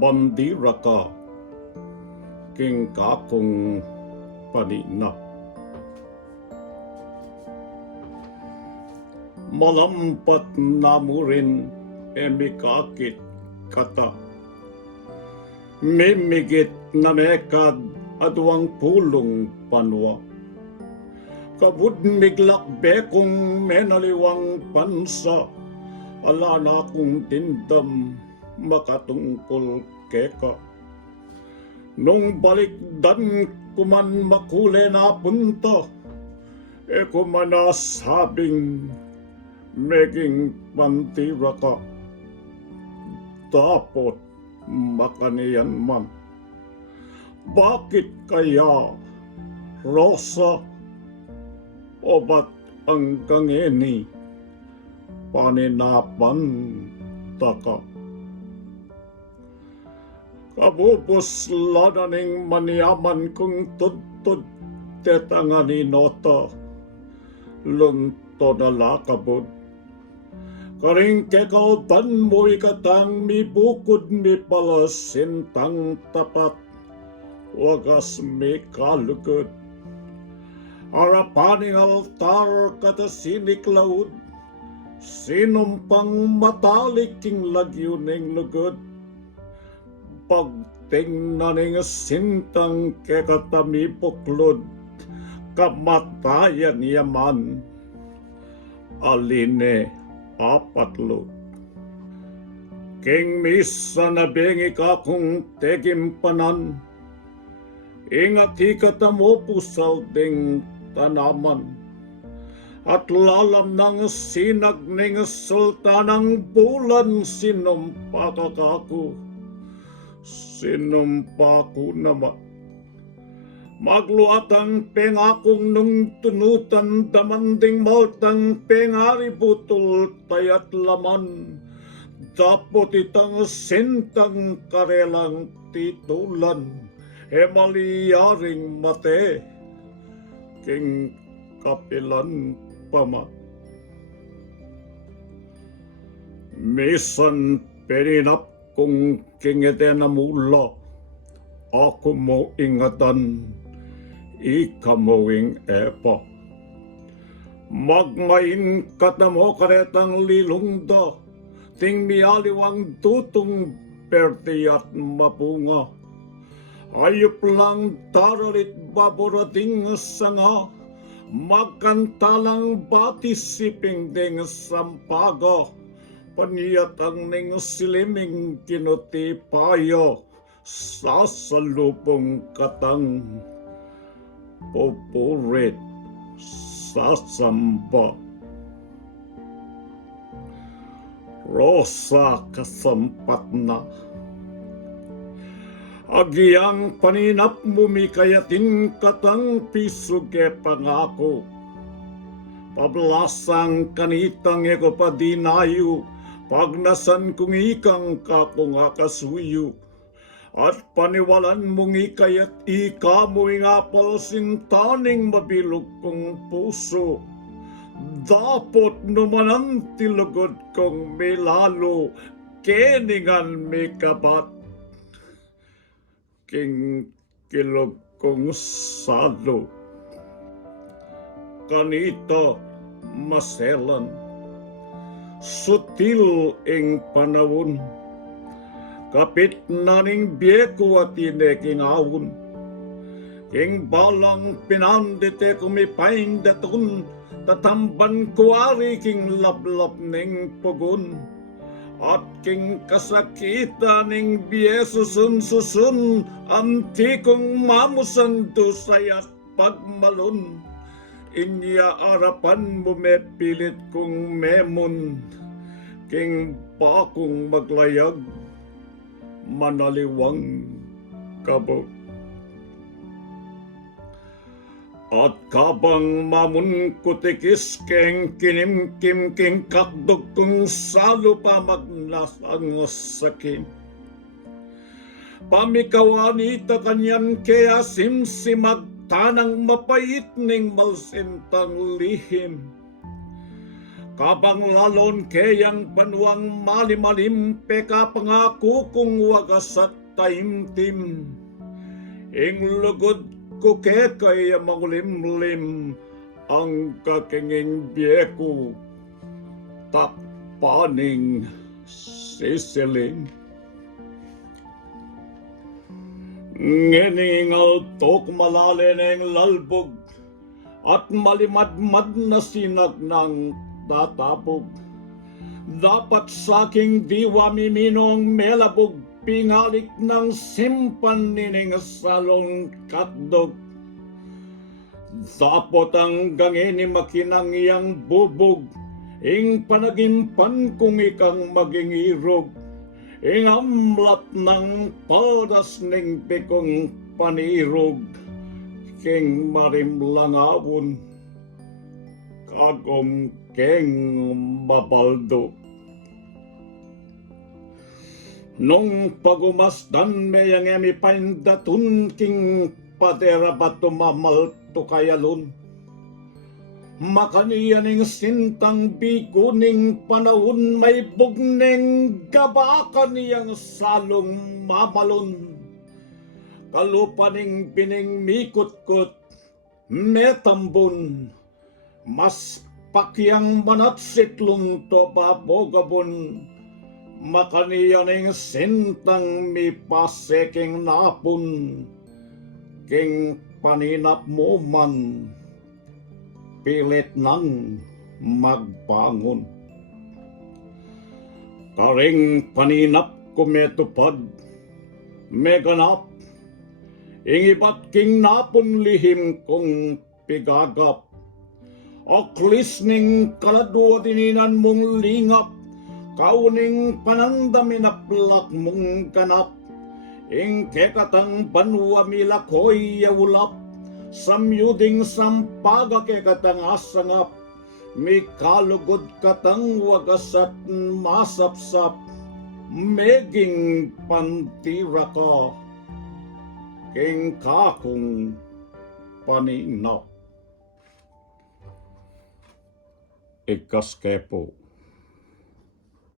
bandira ka, king kakong panina. Malampat na mo rin emikakit kata. Mimigit na mekad adwang pulong panwa. Kabud miglak bekong menaliwang pansa. Ala na kong tindam makatungkol keka. Nung balikdan kuman makule na punta, e kumanasabing meging pantira ka. Dapat makaniyan man. Bakit kaya, Rosa, o ba't ang kangeni paninapan taka? Kabubos lananing maniaman kong tudtud tetangani nota, lunto na lakabod. Karing kekautan mo'y katang mi bukod mi palasintang tapat, wagas mi kalugod. Harapaning altar kata sinik laud, sinumpang matalik king lagyo ning lugod. Pagting na ning sintang kekatami puklod, kamatayan yaman, aline apatlo. King misa na bengi ka kung tegimpanan, ingat hikata mo pusal ding tanaman, at lalam ng sinag ning sultanang bulan sinumpa kakako. Sinumpa ko naman. Magluatang pengakong nung tunutan damanding maltang pengari butol tayat laman. Dapot itang sintang karelang titulan. Maliyaring mate. King kapilan pama. Misan peninap kung kingete na mula, ako mo ingatan, ika moing epa. Magmain kata mo karetang lilungda, ting mialiwang tutong perti at mapunga. Ayop lang taralit baburating sanga, magkantalang batis siping ding sampaga. Paniyat ang ning siliming kinutipayo, sasalubong katang pupurit sasamba. Rosa kasampat na. Agiyang paninap mumikayatin katang pisuge pangako. Pablasang kanitang eko padinayo, pagnasan kung ikang kakong akasuyo, at paniwalan mong ikayat ika mo ingapal sintaning mabilog kong puso. Dapat naman ang tilugod kong milalo, keningan may kabat. King kilog kong salo. Kanita maselan, sutil ing panawon, kapit na ning biyeko at ineking awon, king balang pinandite kumipain datun, tatamban kuari king lablap ning pugon, at king kasakita ning biesusun-susun, antikong mamusan dusayat pagmalon. Inya arapan mo mepilit kong memon, king bakong maglayag, manaliwang kabog. At kabang mamun kutikis keng kinimkim king kakdog kong salo pa maglasang sakin. Pamikawanita kanyan kaya simsimag tanang mapait ning malsintang lihim. Kabang lalon kayang banwang malimalim, peka pangako kung wagas at taimtim. Ing lugod ko kay magulimlim, ang kakinging biyeko, takpaning sisiling. Nginingal tok malalin ang lalbog, at malimadmad na sinag ng tatabog. Dapat saking diwa miminong melabog, pingalik ng simpan nining salong katdog. Dapat ang gangini makinang iyang bubog, ing panagimpan kung ikang maging irog. Ing amlat ng padas ning pikong panirog, king marimlangawon, kagom keng mabaldo. Nung pagumasdan mayang emi paindatun, king padera bato mamalto kayalun. Makaniyaning sintang bikuning panahon, may bugneng gabakan niyang salong mamalon. Kalupaning bining mikot-kot, metambon, mas pakyang manatsit to babogabon. Makaniyaning sintang mi paseking napon, king paninap mo man, pilit nang magbangon. Karing paninap kumetupad, meganap, ingibat king napon lihim kong pigagap. Aklis ning kaladwa dininan mong lingap, kauning panandamin aplak mong ganap. Ing kekatang banwa milakoy yawulap, samyuding sampaga kekatang asangap. May kalugod katang wagas at masapsap, meging pantira ka, king kakong paninap. Ikas kepo.